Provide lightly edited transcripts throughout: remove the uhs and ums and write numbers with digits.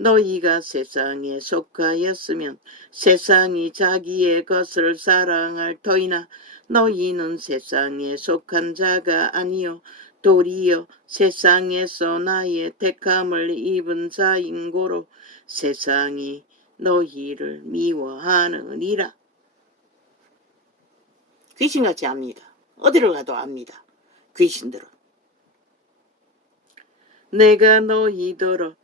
너희가 세상에 속하였으면 세상이 자기의 것을 사랑할 터이나 너희는 세상에 속한 자가 아니요 도리어 세상에서 나의 택함을 입은 자인 고로 세상이 너희를 미워하느니라. 귀신같이 압니다. 어디를 가도 압니다. 귀신들은. 내가 너희더러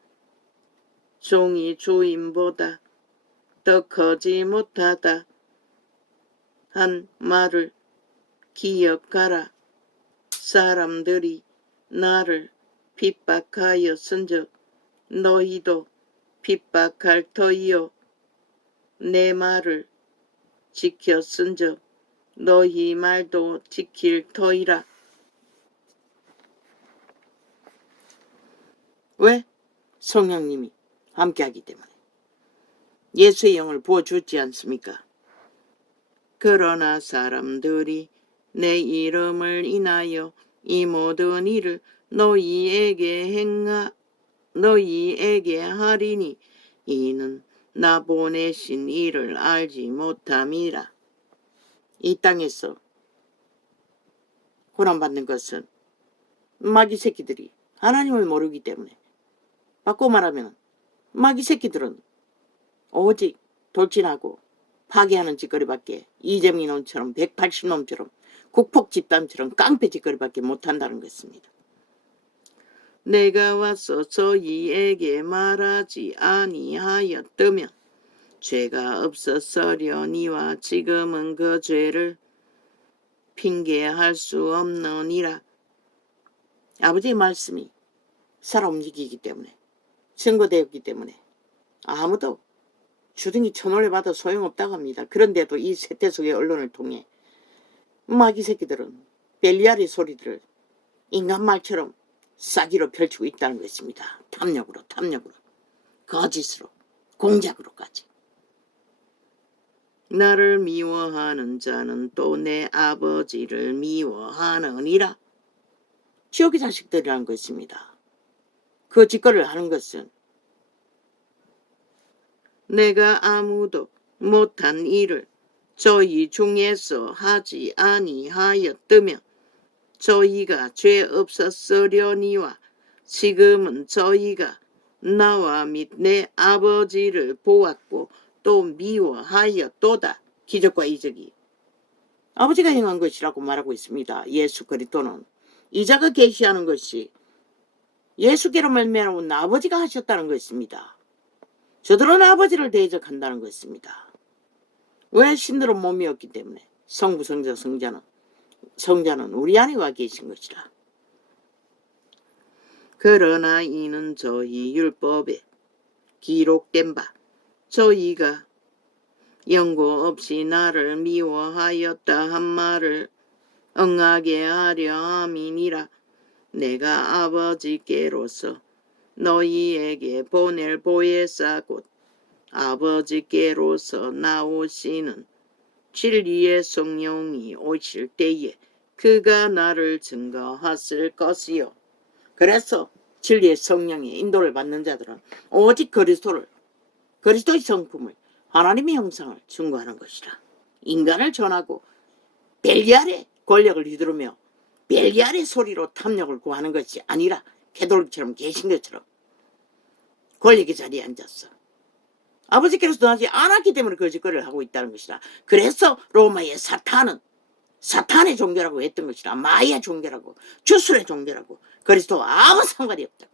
종이 주인보다 더 커지 못하다 한 말을 기억하라. 사람들이 나를 핍박하였은즉 너희도 핍박할 터이요 내 말을 지켰은즉 너희 말도 지킬 터이라. 왜? 성령님이 함께하기 때문에. 예수의 영을 부어주지 않습니까? 그러나 사람들이 내 이름을 인하여 이 모든 일을 너희에게 하리니 이는 나 보내신 이를 알지 못함이라. 이 땅에서 고난받는 것은 마귀 새끼들이 하나님을 모르기 때문에. 바꿔 말하면 마귀 새끼들은 오직 돌진하고 파괴하는 짓거리밖에 이재명 놈처럼 180놈처럼 국폭 집단처럼 깡패 짓거리밖에 못한다는 것입니다. 내가 와서 저희에게 말하지 아니하였다면 죄가 없었으려니와 지금은 그 죄를 핑계할 수 없느니라. 아버지의 말씀이 살아 움직이기 때문에 증거되었기 때문에 아무도 주둥이 쳐놀려봐도 소용없다고 합니다. 그런데도 이 세태 속의 언론을 통해 마귀 새끼들은 벨리알의 소리들을 인간말처럼 싸기로 펼치고 있다는 것입니다. 탐욕으로 거짓으로 공작으로까지. 나를 미워하는 자는 또 내 아버지를 미워하느니라. 지옥의 자식들이라는 것입니다. 그 짓거리를 하는 것은 내가 아무도 못한 일을 저희 중에서 하지 아니하였다면 저희가 죄 없었으려니와 지금은 저희가 나와 및 내 아버지를 보았고 또 미워하였도다. 기적과 이적이 아버지가 행한 것이라고 말하고 있습니다. 예수 그리스도는 이자가 계시하는 것이 예수께로 말미암아 아버지가 하셨다는 것입니다. 저들은 아버지를 대적한다는 것입니다. 왜? 신들은 몸이었기 때문에. 성부, 성자, 성자는 우리 안에 와 계신 것이라. 그러나 이는 저희 율법에 기록된 바 저희가 연고 없이 나를 미워하였다 한 말을 응하게 하려 함이니라. 내가 아버지께로서 너희에게 보낼 보혜사 곧 아버지께로서 나오시는 진리의 성령이 오실 때에 그가 나를 증거하실 것이요. 그래서 진리의 성령의 인도를 받는 자들은 오직 그리스도의 성품을 하나님의 형상을 증거하는 것이라. 인간을 전하고 벨리알의 권력을 휘두르며 벨리알의 소리로 탐욕을 구하는 것이 아니라 캐톨릭처럼 계신 것처럼 권력의 자리에 앉았어. 아버지께로서 떠나지 않았기 때문에 그 짓거리를 하고 있다는 것이라. 그래서 로마의 사탄의 종교라고 했던 것이라. 마야 종교라고, 주술의 종교라고. 그리스도와 아무 상관이 없다고.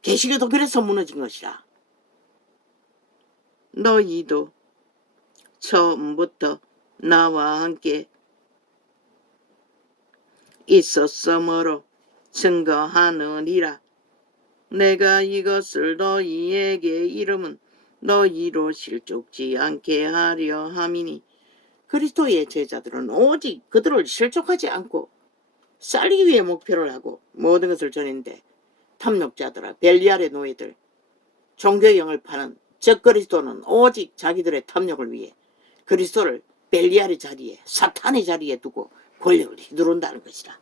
계시교도 그래서 무너진 것이라. 너희도 처음부터 나와 함께 있었으므로 증거하느니라. 내가 이것을 너희에게 이름은 너희로 실족지 않게 하려 함이니 그리스도의 제자들은 오직 그들을 실족하지 않고 살리기 위해 목표를 하고 모든 것을 전했는데 탐욕자들아 벨리알의 노예들 종교의 영을 파는 저 그리스도는 오직 자기들의 탐욕을 위해 그리스도를 벨리알의 자리에 사탄의 자리에 두고 권력을 휘두른다는 것이라.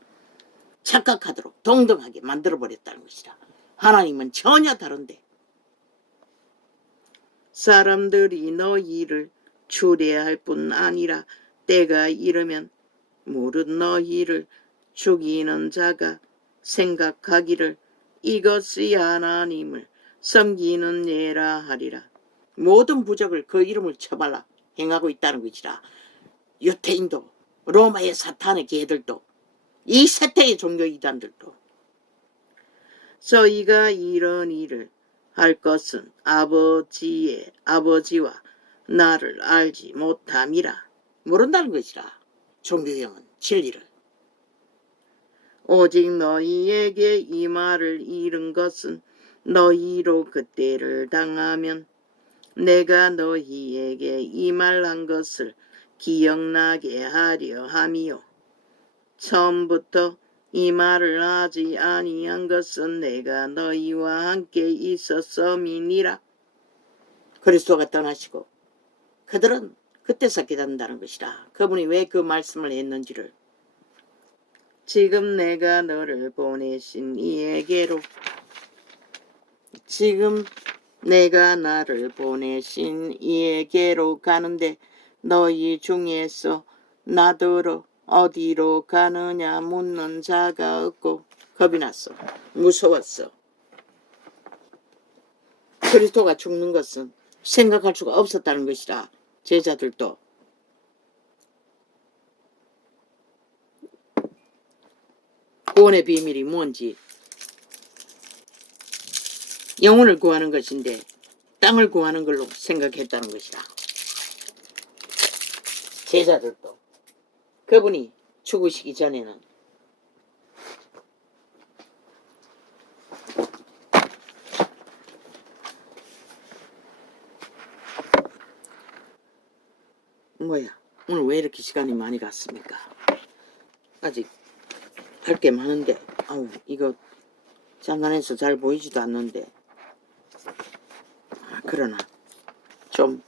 착각하도록 동등하게 만들어버렸다는 것이라. 하나님은 전혀 다른데 사람들이 너희를 추대할 뿐 아니라 때가 이르면 무릇 너희를 죽이는 자가 생각하기를 이것이 하나님을 섬기는 예라 하리라. 모든 부적을 그 이름을 쳐발라 행하고 있다는 것이라. 유태인도 로마의 사탄의 개들도 이 세태의 종교 이단들도 저희가 이런 일을 할 것은 아버지와 나를 알지 못함이라. 모른다는 것이라. 종교형은 진리를. 오직 너희에게 이 말을 이른 것은 너희로 그때를 당하면 내가 너희에게 이 말한 것을 기억나게 하려 함이요. 처음부터 이 말을 하지 아니한 것은 내가 너희와 함께 있었음이니라. 그리스도가 떠나시고 그들은 그때서 깨닫는다는 것이라. 그분이 왜 그 말씀을 했는지를. 지금 내가 너를 보내신 이에게로, 지금 내가 나를 보내신 이에게로 가는데 너희 중에서 나더러 어디로 가느냐 묻는 자가 없고. 겁이 났어. 무서웠어. 그리스도가 죽는 것은 생각할 수가 없었다는 것이라. 제자들도. 구원의 비밀이 뭔지, 영혼을 구하는 것인데 땅을 구하는 걸로 생각했다는 것이라. 제자들도 그분이 죽으시기 전에는 오늘 왜 이렇게 시간이 많이 갔습니까? 아직 할 게 많은데 이거 장난해서 잘 보이지도 않는데 그러나 좀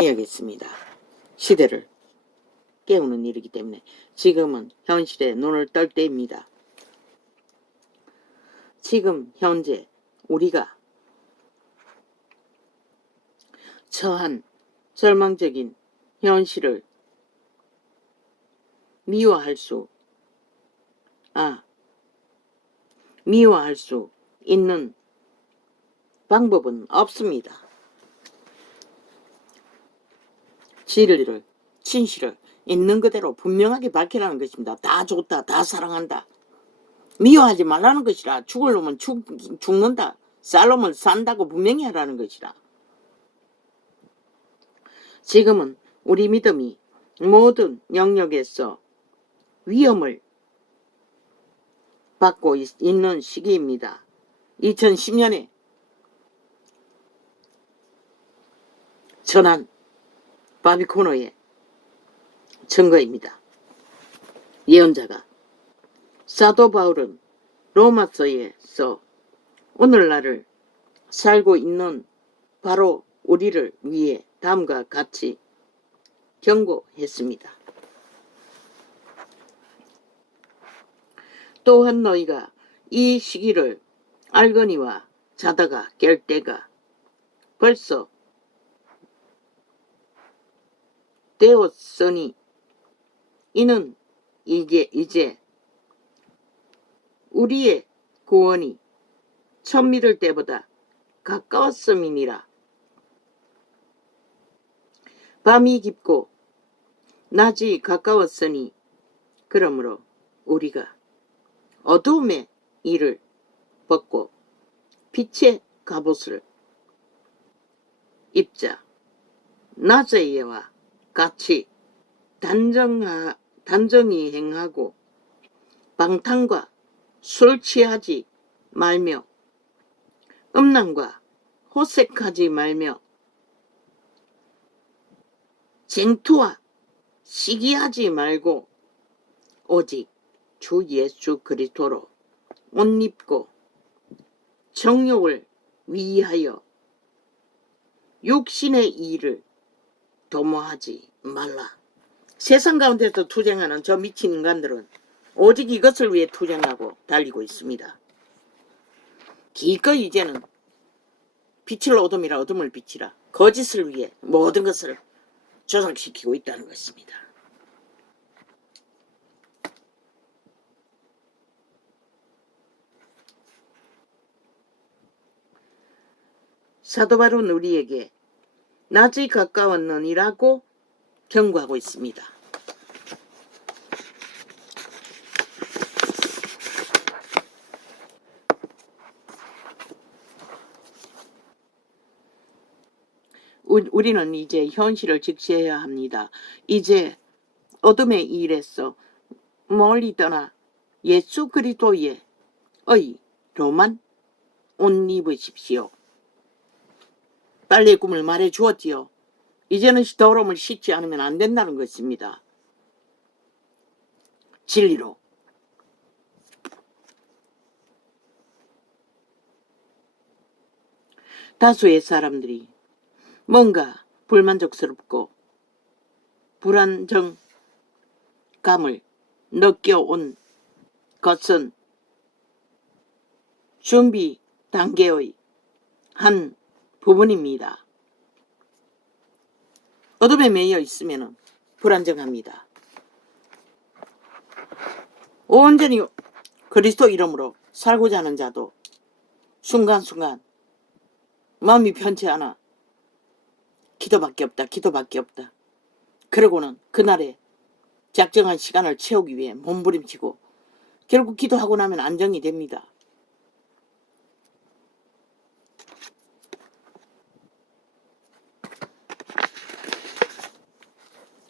해야겠습니다. 시대를 깨우는 일이기 때문에 지금은 현실에 눈을 뜰 때입니다. 지금 현재 우리가 처한 절망적인 현실을 미워할 수 있는 방법은 없습니다. 진리를, 진실을 있는 그대로 분명하게 밝히라는 것입니다. 다 좋다, 다 사랑한다. 미워하지 말라는 것이라. 죽을 놈은 죽는다, 살 놈은 산다고 분명히 하라는 것이라. 지금은 우리 믿음이 모든 영역에서 위험을 받고 있는 시기입니다. 2010년에 전한 바비코노의 증거입니다. 예언자가 사도 바울은 로마서에서 오늘날을 살고 있는 바로 우리를 위해 다음과 같이 경고했습니다. 또한 너희가 이 시기를 알거니와 자다가 깰 때가 벌써 되었으니 이는 이제 우리의 구원이 처음 믿을 때보다 가까웠음이니라. 밤이 깊고 낮이 가까웠으니 그러므로 우리가 어두움의 일을 벗고 빛의 갑옷을 입자. 낮의 예와 같이 단정히 행하고 방탕과 술 취하지 말며 음란과 호색하지 말며 쟁투와 시기하지 말고 오직 주 예수 그리스도로 옷 입고 정욕을 위하여 육신의 일을 도모하지 말라. 세상 가운데서 투쟁하는 저 미친 인간들은 오직 이것을 위해 투쟁하고 달리고 있습니다. 기꺼이 이제는 빛을 어둠이라 어둠을 빛이라 거짓을 위해 모든 것을 조작시키고 있다는 것입니다. 사도 바울은 우리에게 낮이 가까웠느니라고 경고하고 있습니다. 우리는 이제 현실을 직시해야 합니다. 이제 어둠의 일에서 멀리 떠나 예수 그리스도의 의로만 옷 입으십시오. 빨래의 꿈을 말해 주었지요. 이제는 더러움을 씻지 않으면 안 된다는 것입니다. 진리로. 다수의 사람들이 뭔가 불만족스럽고 불안정감을 느껴온 것은 준비 단계의 한 부분입니다. 어둠에 매여 있으면 불안정합니다. 온전히 그리스도 이름으로 살고자 하는 자도 순간순간 마음이 편치 않아 기도밖에 없다. 기도밖에 없다. 그러고는 그날에 작정한 시간을 채우기 위해 몸부림치고 결국 기도하고 나면 안정이 됩니다.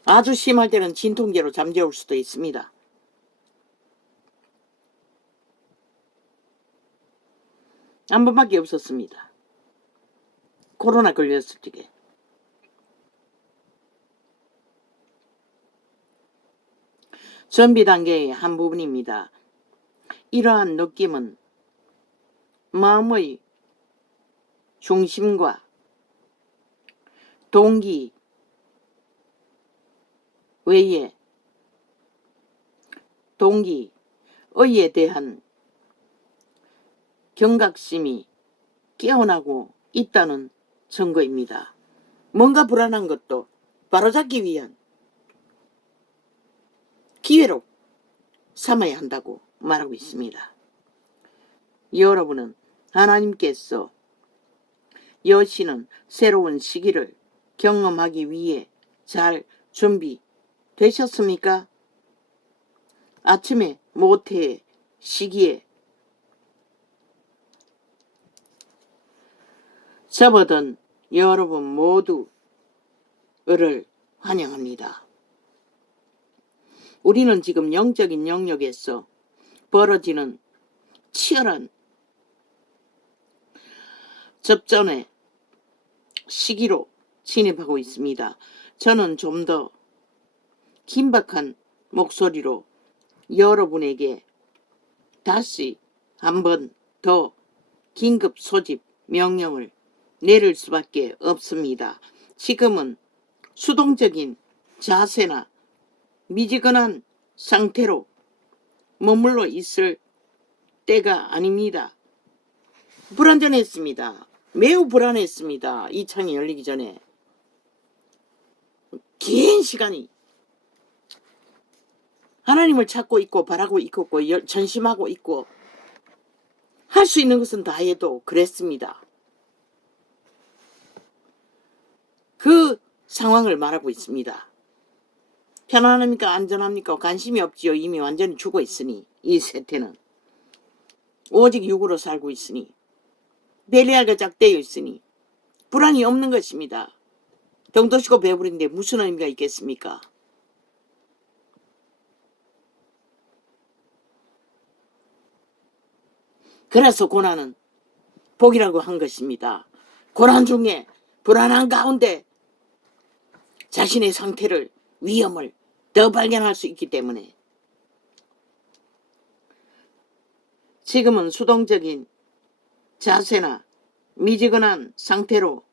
아주 심할 때는 진통제로 잠재울 수도 있습니다. 한 번밖에 없었습니다. 코로나 걸렸을 적에. 준비 단계의 한 부분입니다. 이러한 느낌은 마음의 중심과 동기 외에 동기의에 대한 경각심이 깨어나고 있다는 증거입니다. 뭔가 불안한 것도 바로잡기 위한 기회로 삼아야 한다고 말하고 있습니다. 여러분은 하나님께서 여시는 새로운 시기를 경험하기 위해 잘 준비되셨습니까? 아침에 모태의 시기에 접어든 여러분 모두를 환영합니다. 우리는 지금 영적인 영역에서 벌어지는 치열한 접전의 시기로 진입하고 있습니다. 저는 좀 더 긴박한 목소리로 여러분에게 다시 한번 더 긴급 소집 명령을 내릴 수밖에 없습니다. 지금은 수동적인 자세나 미지근한 상태로 머물러 있을 때가 아닙니다. 불안정했습니다. 매우 불안했습니다. 이 창이 열리기 전에 긴 시간이 하나님을 찾고 있고 바라고 있고 전심하고 있고 할 수 있는 것은 다 해도 그랬습니다. 그 상황을 말하고 있습니다. 편안합니까? 안전합니까? 관심이 없지요. 이미 완전히 죽어 있으니 이 세태는 오직 육으로 살고 있으니 벨리알과 짝되어 있으니 불안이 없는 것입니다. 병도시고 배부른데 무슨 의미가 있겠습니까? 그래서 고난은 복이라고 한 것입니다. 고난 중에 불안한 가운데 자신의 상태를 위험을 더 발견할 수 있기 때문에 지금은 수동적인 자세나 미지근한 상태로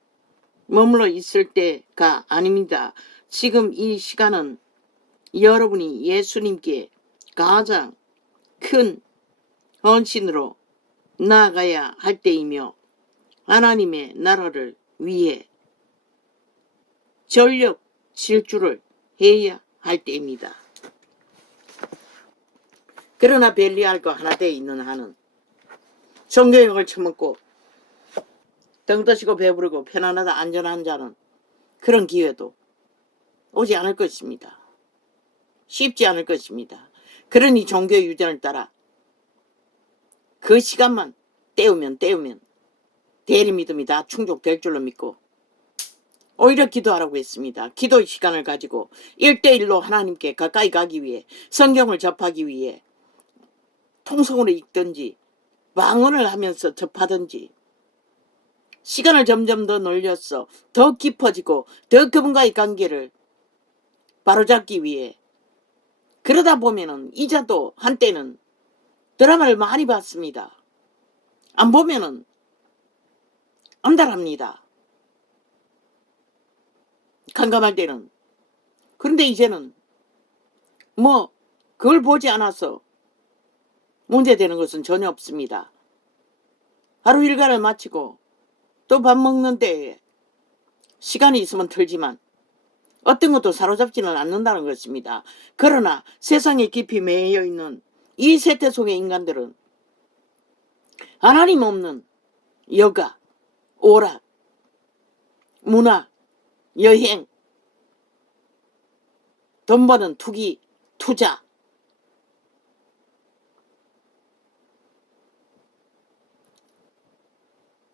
머물러 있을 때가 아닙니다. 지금 이 시간은 여러분이 예수님께 가장 큰 헌신으로 나아가야 할 때이며 하나님의 나라를 위해 전력 질주를 해야 할 때입니다. 그러나 벨리알과 하나 되어 있는 한은 종교욕을 처먹고 등 떠시고 배부르고 편안하다 안전한 자는 그런 기회도 오지 않을 것입니다. 쉽지 않을 것입니다. 그러니 종교 유전을 따라 그 시간만 때우면 대리 믿음이 다 충족될 줄로 믿고 오히려 기도하라고 했습니다. 기도의 시간을 가지고 1대1로 하나님께 가까이 가기 위해 성경을 접하기 위해 통성으로 읽든지 방언을 하면서 접하든지 시간을 점점 더 늘려서 더 깊어지고 더 그분과의 관계를 바로잡기 위해 그러다 보면은 이자도 한때는 드라마를 많이 봤습니다. 안 보면은 안달합니다. 깜깜할 때는. 그런데 이제는 뭐 그걸 보지 않아서 문제되는 것은 전혀 없습니다. 하루 일과를 마치고 또 밥 먹는 때에 시간이 있으면 틀지만 어떤 것도 사로잡지는 않는다는 것입니다. 그러나 세상에 깊이 매여 있는 이 세태 속의 인간들은 하나님 없는 여가, 오락, 문화, 여행, 돈 버는 투기, 투자,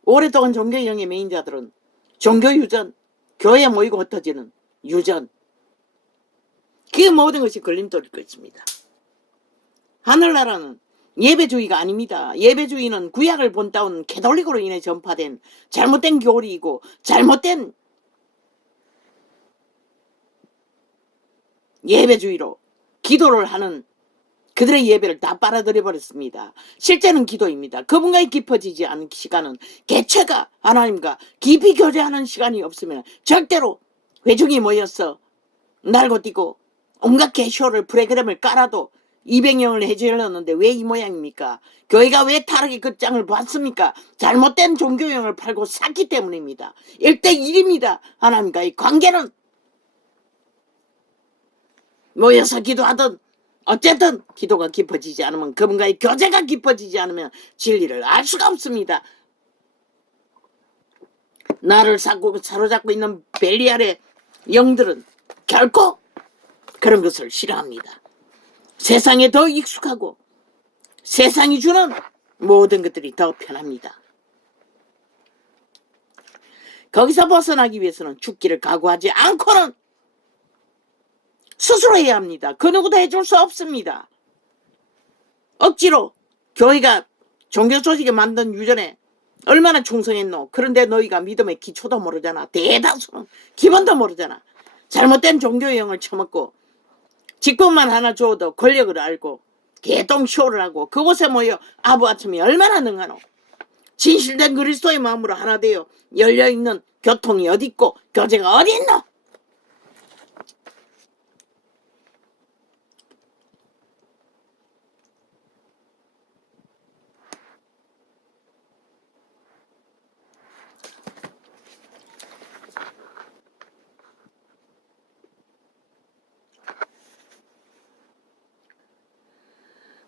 오랫동안 종교형의 메인자들은 종교유전, 교회에 모이고 흩어지는 유전, 그 모든 것이 걸림돌일 것입니다. 하늘나라는 예배주의가 아닙니다. 예배주의는 구약을 본따온 캐톨릭으로 인해 전파된 잘못된 교리이고 잘못된 예배주의로 기도를 하는 그들의 예배를 다 빨아들여버렸습니다. 실제는 기도입니다. 그분과의 깊어지지 않은 시간은 개체가 하나님과 깊이 교제하는 시간이 없으면 절대로 회중이 모여서 날고 뛰고 온갖 개쇼를 프로그램을 깔아도 200명을 해주려는데 왜 이 모양입니까? 교회가 왜 타락의 끝장을 봤습니까? 잘못된 종교형을 팔고 샀기 때문입니다. 1대1입니다. 하나님과의 관계는 모여서 기도하든 어쨌든 기도가 깊어지지 않으면 그분과의 교제가 깊어지지 않으면 진리를 알 수가 없습니다. 나를 사로잡고 있는 벨리알의 영들은 결코 그런 것을 싫어합니다. 세상에 더 익숙하고 세상이 주는 모든 것들이 더 편합니다. 거기서 벗어나기 위해서는 죽기를 각오하지 않고는 스스로 해야 합니다. 그 누구도 해줄 수 없습니다. 억지로 교회가 종교 조직에 만든 유전에 얼마나 충성했노. 그런데 너희가 믿음의 기초도 모르잖아. 대다수는 기본도 모르잖아. 잘못된 종교형을 처먹고 직분만 하나 줘도 권력을 알고 개똥쇼를 하고 그곳에 모여 아부아침이 얼마나 능하노. 진실된 그리스도의 마음으로 하나 되어 열려있는 교통이 어디 있고 교제가 어디 있노.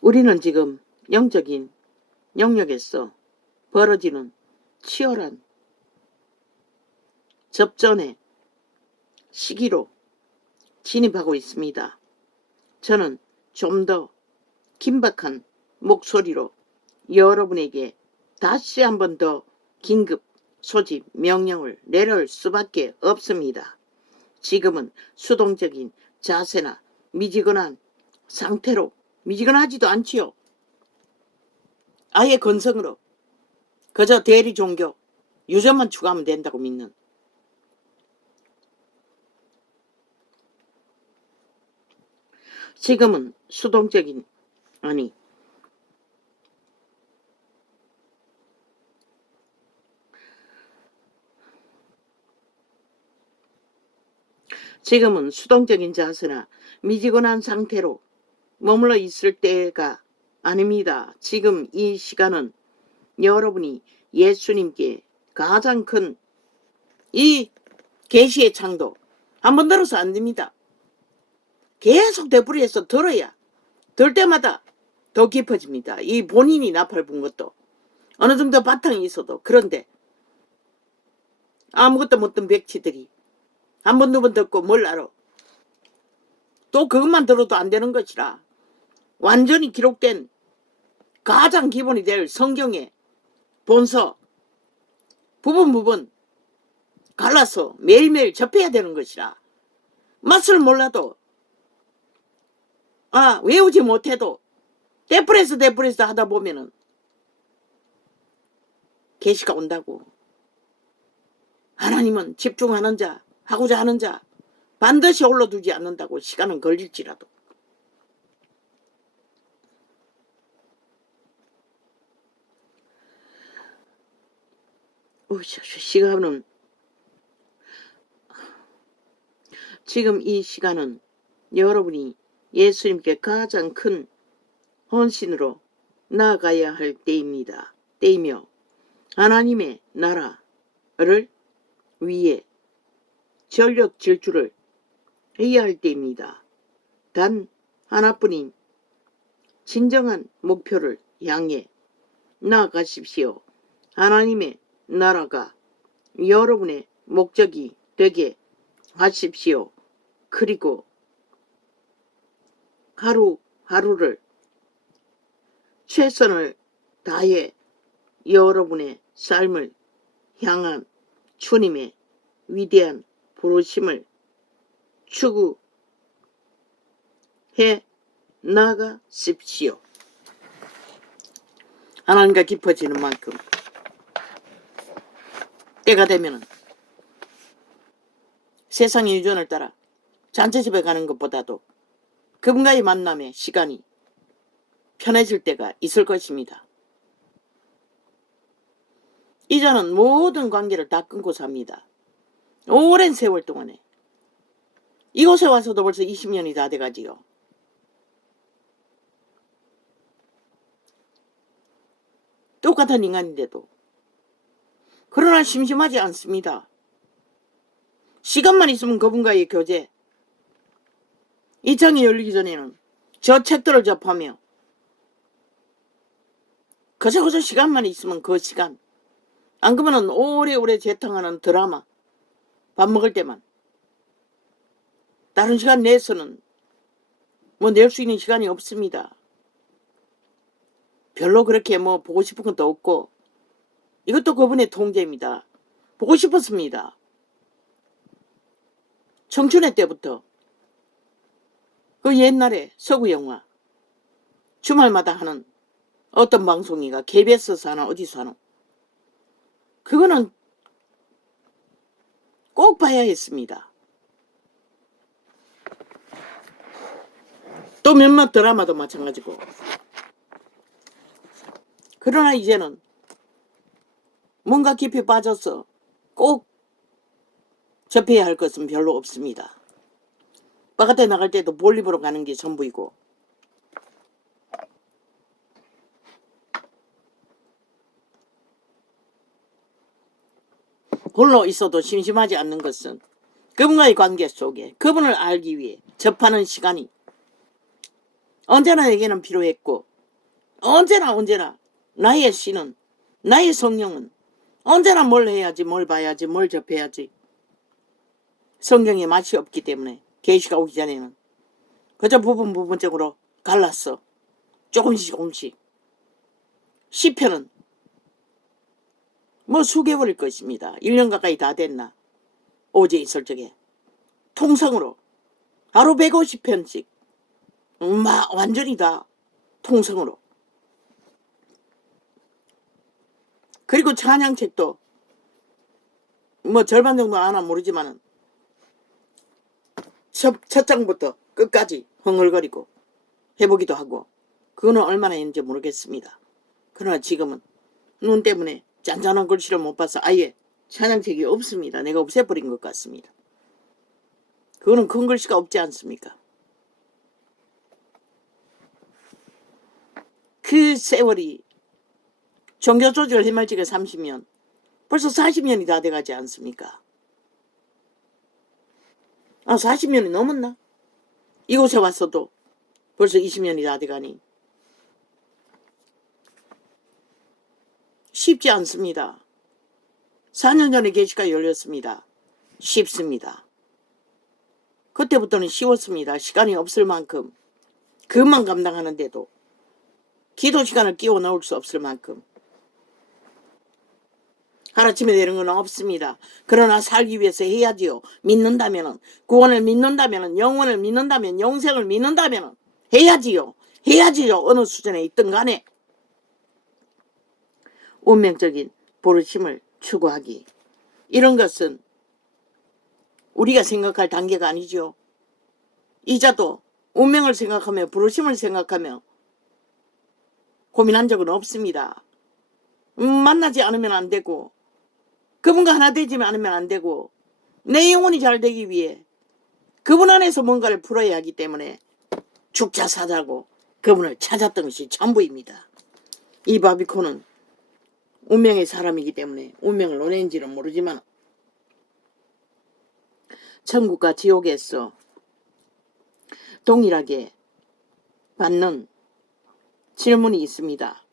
우리는 지금 영적인 영역에서 벌어지는 치열한 접전의 시기로 진입하고 있습니다. 저는 좀 더 긴박한 목소리로 여러분에게 다시 한 번 더 긴급 소집 명령을 내릴 수밖에 없습니다. 지금은 수동적인 자세나 미지근한 상태로 미지근하지도 않지요. 아예 건성으로 그저 대리 종교 유전만 추가하면 된다고 믿는 지금은 수동적인 아니 지금은 수동적인 자세나 미지근한 상태로 머물러 있을 때가 아닙니다. 지금 이 시간은 여러분이 예수님께 가장 큰 이 계시의 창도 한번 들어서 안 됩니다. 계속 되풀이해서 들어야 들 때마다 더 깊어집니다. 이 본인이 나팔 분 것도 어느 정도 바탕이 있어도. 그런데 아무것도 못된 백치들이 한 번 두 번 듣고 뭘 알아. 또 그것만 들어도 안 되는 것이라 완전히 기록된 가장 기본이 될 성경의 본서 부분 갈라서 매일매일 접해야 되는 것이라 맛을 몰라도 외우지 못해도 데프레스 하다 보면은 계시가 온다고. 하나님은 집중하는 자, 하고자 하는 자 반드시 올려두지 않는다고. 시간은 걸릴지라도. 시간은 지금 이 시간은 여러분이 예수님께 가장 큰 헌신으로 나아가야 할 때입니다. 때이며 하나님의 나라를 위해 전력 질주를 해야 할 때입니다. 단 하나뿐인 진정한 목표를 향해 나아가십시오. 하나님의 나라가 여러분의 목적이 되게 하십시오. 그리고 하루하루를 최선을 다해 여러분의 삶을 향한 주님의 위대한 부르심을 추구해 나가십시오. 하나님과 깊어지는 만큼 때가 되면 세상의 유전을 따라 잔치집에 가는 것보다도 그분과의 만남의 시간이 편해질 때가 있을 것입니다. 이제는 모든 관계를 다 끊고 삽니다. 오랜 세월 동안에. 이곳에 와서도 벌써 20년이 다 돼가지요. 똑같은 인간인데도. 그러나 심심하지 않습니다. 시간만 있으면 그분과의 교제. 이 창이 열리기 전에는 저 책들을 접하며 그저 시간만 있으면 그 시간. 안 그러면 오래오래 재탕하는 드라마. 밥 먹을 때만. 다른 시간 내에서는 뭐 낼 수 있는 시간이 없습니다. 별로 그렇게 뭐 보고 싶은 것도 없고 이것도 그분의 통제입니다. 보고 싶었습니다. 청춘의 때부터 그 옛날에 서구 영화 주말마다 하는 어떤 방송이가 KBS에서 하나 어디서 하나 그거는 꼭 봐야 했습니다. 또 몇몇 드라마도 마찬가지고. 그러나 이제는 뭔가 깊이 빠져서 꼭 접해야 할 것은 별로 없습니다. 바깥에 나갈 때도 볼일보러 가는 게 전부이고 홀로 있어도 심심하지 않는 것은 그분과의 관계 속에 그분을 알기 위해 접하는 시간이 언제나 내게는 필요했고 언제나 나의 신은 나의 성령은 언제나 뭘 해야지 뭘 봐야지 뭘 접해야지 성경에 맛이 없기 때문에 계시가 오기 전에는 그저 부분적으로 갈랐어. 조금씩 시편은 뭐 수개월일 것입니다. 1년 가까이 다 됐나. 어제 있을 적에 통성으로 하루 150편씩 완전히 다 통성으로. 그리고 찬양책도 뭐 절반 정도 아나 모르지만은 첫 장부터 끝까지 흥얼거리고 해보기도 하고 그거는 얼마나 했는지 모르겠습니다. 그러나 지금은 눈 때문에 짠짠한 글씨를 못 봐서 아예 찬양책이 없습니다. 내가 없애버린 것 같습니다. 그거는 큰 글씨가 없지 않습니까? 그 세월이 종교조직을 해말지게 30년, 벌써 40년이 다 돼가지 않습니까? 40년이 넘었나? 이곳에 왔어도 벌써 20년이 다 돼가니 쉽지 않습니다. 4년 전에 게시가 열렸습니다. 쉽습니다. 그때부터는 쉬웠습니다. 시간이 없을 만큼, 그것만 감당하는데도 기도 시간을 끼워 넣을 수 없을 만큼 하루아침에 되는 건 없습니다. 그러나 살기 위해서 해야지요. 믿는다면은, 구원을 믿는다면은, 영원을 믿는다면, 영생을 믿는다면은 해야지요. 해야지요. 어느 수준에 있든 간에 운명적인 부르심을 추구하기, 이런 것은 우리가 생각할 단계가 아니죠. 이자도 운명을 생각하며 부르심을 생각하며 고민한 적은 없습니다. 만나지 않으면 안 되고, 그분과 하나 되지 않으면 안 되고, 내 영혼이 잘 되기 위해 그분 안에서 뭔가를 풀어야 하기 때문에 죽자 사자고 그분을 찾았던 것이 전부입니다. 이 바비코는 운명의 사람이기 때문에 운명을 논했는지는 모르지만 천국과 지옥에서 동일하게 받는 질문이 있습니다.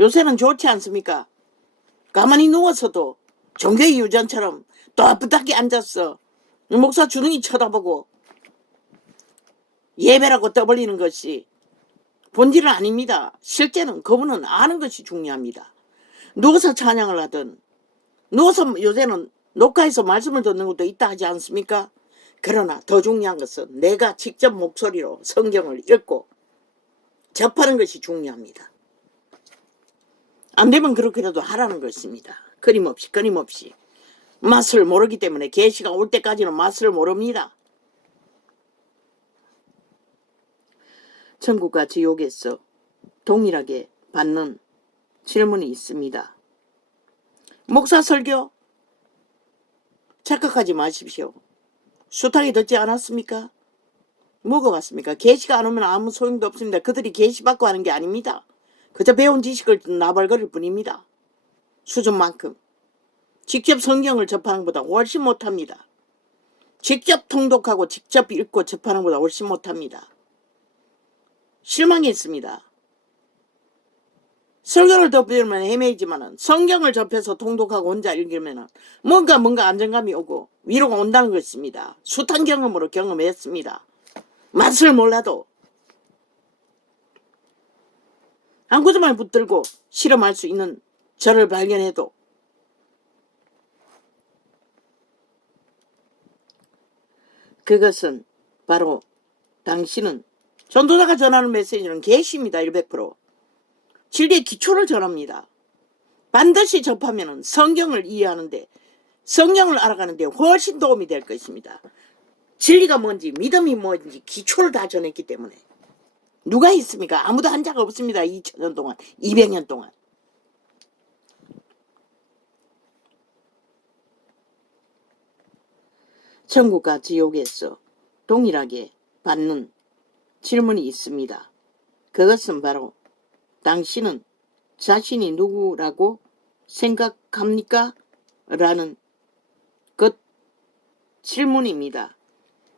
요새는 좋지 않습니까? 가만히 누워서도 종교의 유전처럼 또아프게 앉았어. 목사 주둥이 쳐다보고 예배라고 떠벌리는 것이 본질은 아닙니다. 실제는 그분은 아는 것이 중요합니다. 누워서 찬양을 하든, 누워서 요새는 녹화해서 말씀을 듣는 것도 있다 하지 않습니까? 그러나 더 중요한 것은 내가 직접 목소리로 성경을 읽고 접하는 것이 중요합니다. 안 되면 그렇게라도 하라는 것입니다. 끊임없이. 맛을 모르기 때문에 계시가 올 때까지는 맛을 모릅니다. 천국과 지옥에서 동일하게 받는 질문이 있습니다. 목사 설교 착각하지 마십시오. 숱하게 듣지 않았습니까? 뭐가 왔습니까? 계시가 안 오면 아무 소용도 없습니다. 그들이 계시받고 하는 게 아닙니다. 그저 배운 지식을 나발거릴 뿐입니다. 수준만큼. 직접 성경을 접하는 것보다 훨씬 못합니다. 직접 통독하고 직접 읽고 접하는 것보다 훨씬 못합니다. 실망했습니다. 설교를 접하면 헤매이지만 성경을 접해서 통독하고 혼자 읽으면 뭔가 안정감이 오고 위로가 온다는 것입니다. 숱한 경험으로 경험했습니다. 맛을 몰라도 한 구절만 붙들고 실험할 수 있는 저를 발견해도 그것은 바로 당신은 전도자가 전하는 메시지는 계시입니다. 100%. 진리의 기초를 전합니다. 반드시 접하면 성경을 이해하는데, 성경을 알아가는데 훨씬 도움이 될 것입니다. 진리가 뭔지 믿음이 뭔지 기초를 다 전했기 때문에. 누가 있습니까? 아무도 한 자가 없습니다. 2000년 동안, 200년 동안. 천국과 지옥에서 동일하게 받는 질문이 있습니다. 그것은 바로 당신은 자신이 누구라고 생각합니까? 라는 그 질문입니다.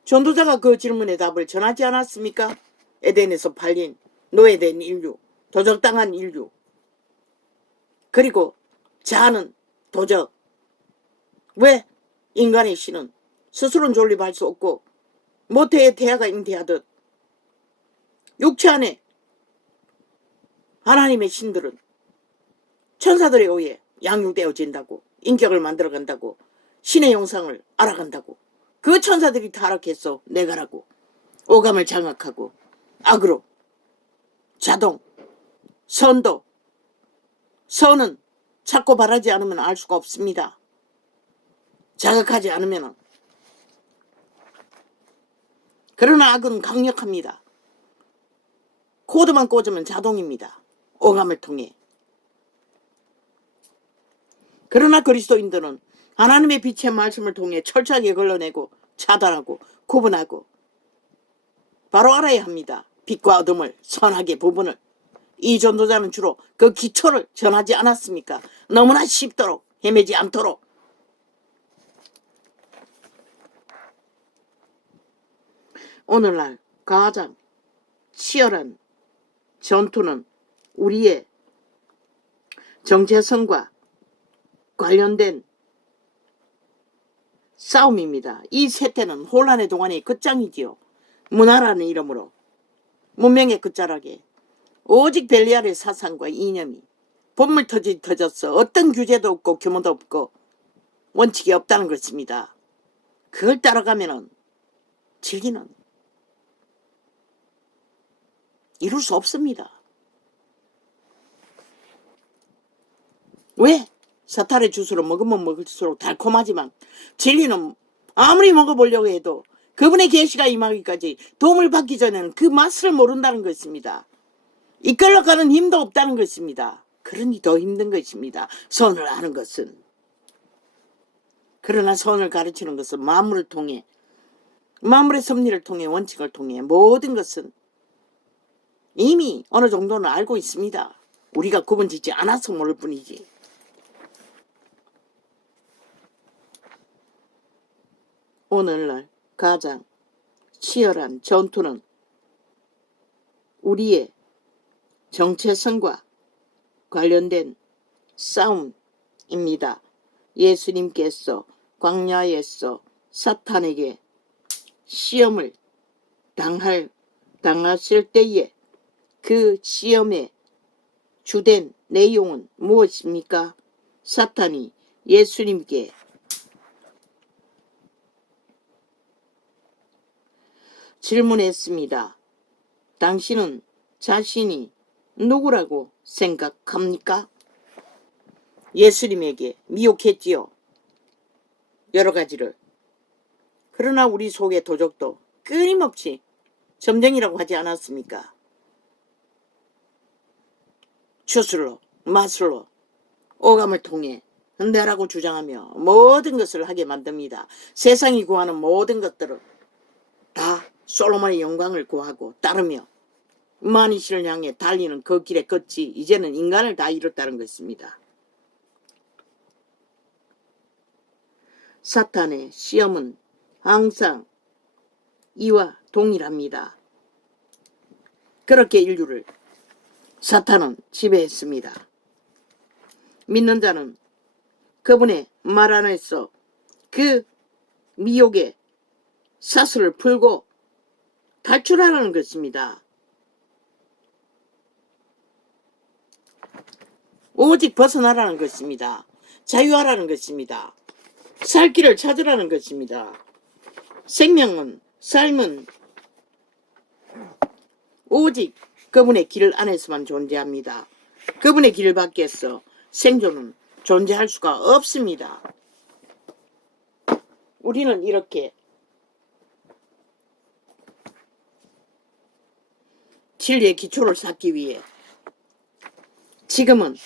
전도자가 그 질문에 답을 전하지 않았습니까? 에덴에서 팔린 노예된 인류, 도적당한 인류, 그리고 자아는 도적. 왜? 인간의 신은 스스로는 존립할 수 없고 모태의 태아가 잉태하듯 육체 안에 하나님의 신들은 천사들에 의해 양육되어진다고, 인격을 만들어간다고, 신의 형상을 알아간다고. 그 천사들이 타락해서 내가라고 오감을 장악하고 악으로 자동, 선도, 선은 찾고 바라지 않으면 알 수가 없습니다. 자극하지 않으면. 그러나 악은 강력합니다. 코드만 꽂으면 자동입니다. 오감을 통해. 그러나 그리스도인들은 하나님의 빛의 말씀을 통해 철저하게 걸러내고 차단하고 구분하고 바로 알아야 합니다. 빛과 어둠을, 선악의 부분을. 이 전도자는 주로 그 기초를 전하지 않았습니까? 너무나 쉽도록 헤매지 않도록. 오늘날 가장 치열한 전투는 우리의 정체성과 관련된 싸움입니다. 이 세태는 혼란의 동안의 끝장이지요. 문화라는 이름으로 문명의 끝자락에 오직 벨리알의 사상과 이념이 본물 터졌어. 어떤 규제도 없고 규모도 없고 원칙이 없다는 것입니다. 그걸 따라가면은 진리는 이룰 수 없습니다. 왜? 사탄의 주스를 먹으면 먹을수록 달콤하지만 진리는 아무리 먹어보려고 해도 그분의 계시가 임하기까지 도움을 받기 전에는 그 맛을 모른다는 것입니다. 이끌러가는 힘도 없다는 것입니다. 그러니 더 힘든 것입니다. 선을 아는 것은. 그러나 선을 가르치는 것은 만물을 통해, 만물의 섭리를 통해, 원칙을 통해 모든 것은 이미 어느 정도는 알고 있습니다. 우리가 구분짓지 않아서 모를 뿐이지. 오늘날 가장 치열한 전투는 우리의 정체성과 관련된 싸움입니다. 예수님께서 광야에서 사탄에게 시험을 당하실 때에 그 시험의 주된 내용은 무엇입니까? 사탄이 예수님께 질문했습니다. 당신은 자신이 누구라고 생각합니까? 예수님에게 미혹했지요. 여러 가지를. 그러나 우리 속의 도적도 끊임없이 점쟁이라고 하지 않았습니까? 추술로, 마술로, 오감을 통해 내라고 주장하며 모든 것을 하게 만듭니다. 세상이 구하는 모든 것들을 다 솔로몬의 영광을 구하고 따르며 만이신을 향해 달리는 그 길의 끝이 이제는 인간을 다 이뤘다는 것입니다. 사탄의 시험은 항상 이와 동일합니다. 그렇게 인류를 사탄은 지배했습니다. 믿는 자는 그분의 말 안에서 그 미혹의 사슬을 풀고 탈출하라는 것입니다. 오직 벗어나라는 것입니다. 자유하라는 것입니다. 살 길을 찾으라는 것입니다. 생명은, 삶은 오직 그분의 길 안에서만 존재합니다. 그분의 길 밖에서 생존은 존재할 수가 없습니다. 우리는 이렇게 진리의 기초를 쌓기 위해 지금은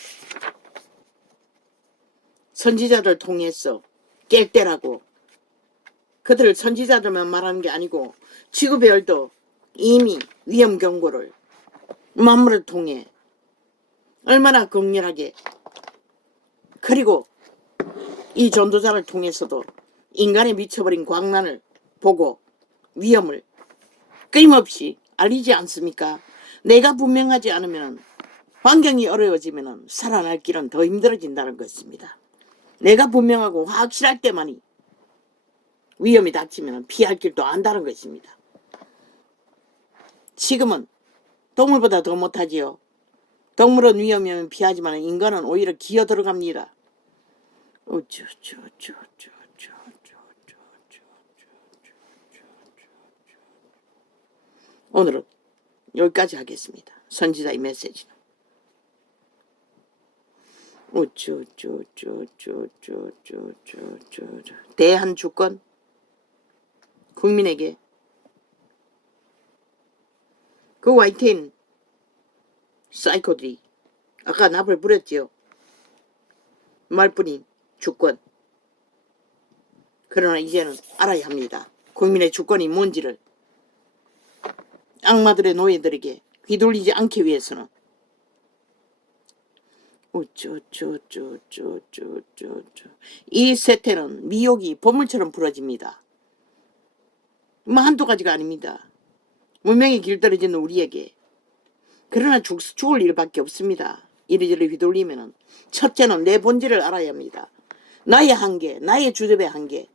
선지자들 통해서 깰 때라고, 그들을 선지자들만 말하는 게 아니고 지구별도 이미 위험 경고를 만물을 통해 얼마나 극렬하게, 그리고 이 전도자를 통해서도 인간의 미쳐버린 광란을 보고 위험을 끊임없이 알리지 않습니까? 내가 분명하지 않으면, 환경이 어려워지면 살아날 길은 더 힘들어진다는 것입니다. 내가 분명하고 확실할 때만이 위험이 닥치면 피할 길도 안다는 것입니다. 지금은 동물보다 더 못하지요. 동물은 위험이면 피하지만 인간은 오히려 기어 들어갑니다. 오늘은 여기까지 하겠습니다. 선지자의 메시지는. 대한 주권, 국민에게 그 YTN 사이코들이 아까 납을 부렸지요. 말뿐인 주권. 그러나 이제는 알아야 합니다. 국민의 주권이 뭔지를 악마들의 노예들에게 휘둘리지 않기 위해서는 이 세태는 미혹이 보물처럼 부러집니다. 뭐 한두 가지가 아닙니다. 문명의 길 떨어지는 우리에게. 그러나 죽을 일밖에 없습니다. 이리저리 휘둘리면은 첫째는 내 본질을 알아야 합니다. 나의 한계, 나의 주접의 한계.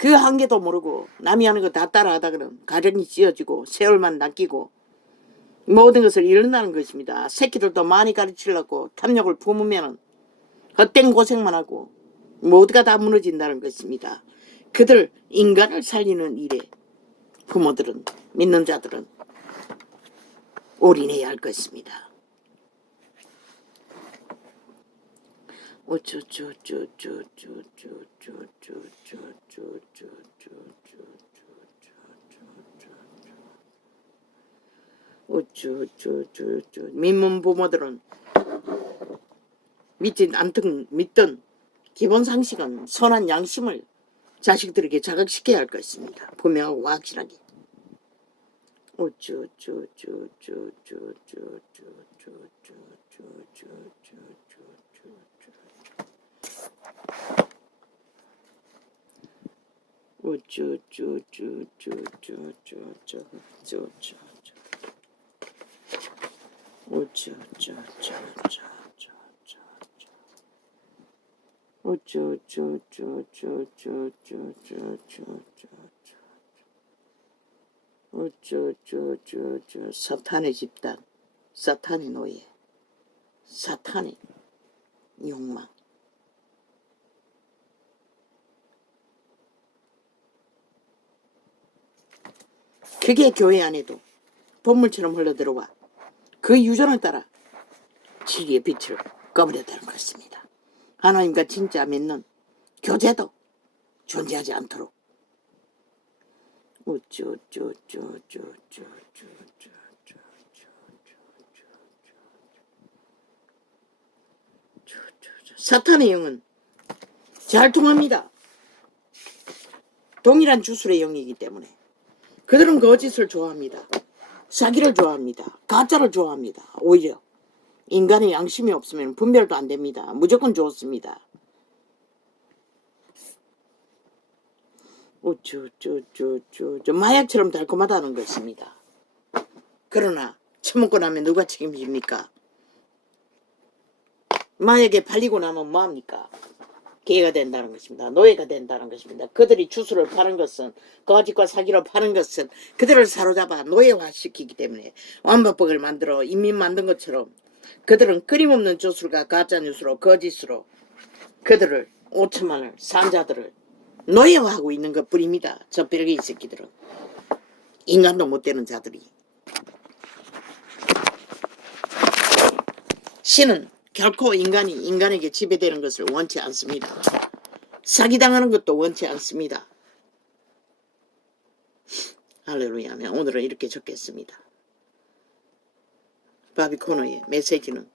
그 한계도 모르고 남이 하는 거 다 따라하다가는 가정이 찢어지고 세월만 낚이고 모든 것을 잃는다는 것입니다. 새끼들도 많이 가르치려고 탐욕을 품으면 헛된 고생만 하고 모두가 다 무너진다는 것입니다. 그들 인간을 살리는 일에 부모들은, 믿는 자들은 올인해야 할 것입니다. 민문 부모들은 믿든 않든 믿든 기본 상식은 선한 양심을 자식들에게 자극시켜야 할 것입니다. 분명하고 확실하게. 사탄의 집단, 사탄의 노예, 사탄의 욕망. 그게 교회 안에도 본물처럼 흘러들어와 그 유전을 따라 진리의 빛을 꺼버렸다는 것입니다. 하나님과 진짜 믿는 교제도 존재하지 않도록 사탄의 영은 잘 통합니다. 동일한 주술의 영이기 때문에 그들은 거짓을 좋아합니다. 사기를 좋아합니다. 가짜를 좋아합니다. 오히려 인간의 양심이 없으면 분별도 안 됩니다. 무조건 좋습니다. 마약처럼 달콤하다는 것입니다. 그러나 처먹고 나면 누가 책임집니까? 마약에 팔리고 나면 뭐합니까? 개가 된다는 것입니다. 노예가 된다는 것입니다. 그들이 주술을 파는 것은, 거짓과 사기로 파는 것은 그들을 사로잡아 노예화시키기 때문에 완법법을 만들어 인민 만든 것처럼 그들은 끊임없는 주술과 가짜뉴스로 거짓으로 그들을 5천만을 산자들을 노예화하고 있는 것뿐입니다. 저 벼락이 이 새끼들은. 인간도 못 되는 자들이. 신은 결코 인간에게 지배되는 것을 원치 않습니다. 사기당하는 것도 원치 않습니다. 할렐루야. 오늘은 이렇게 적겠습니다. 바비 코너의 메시지는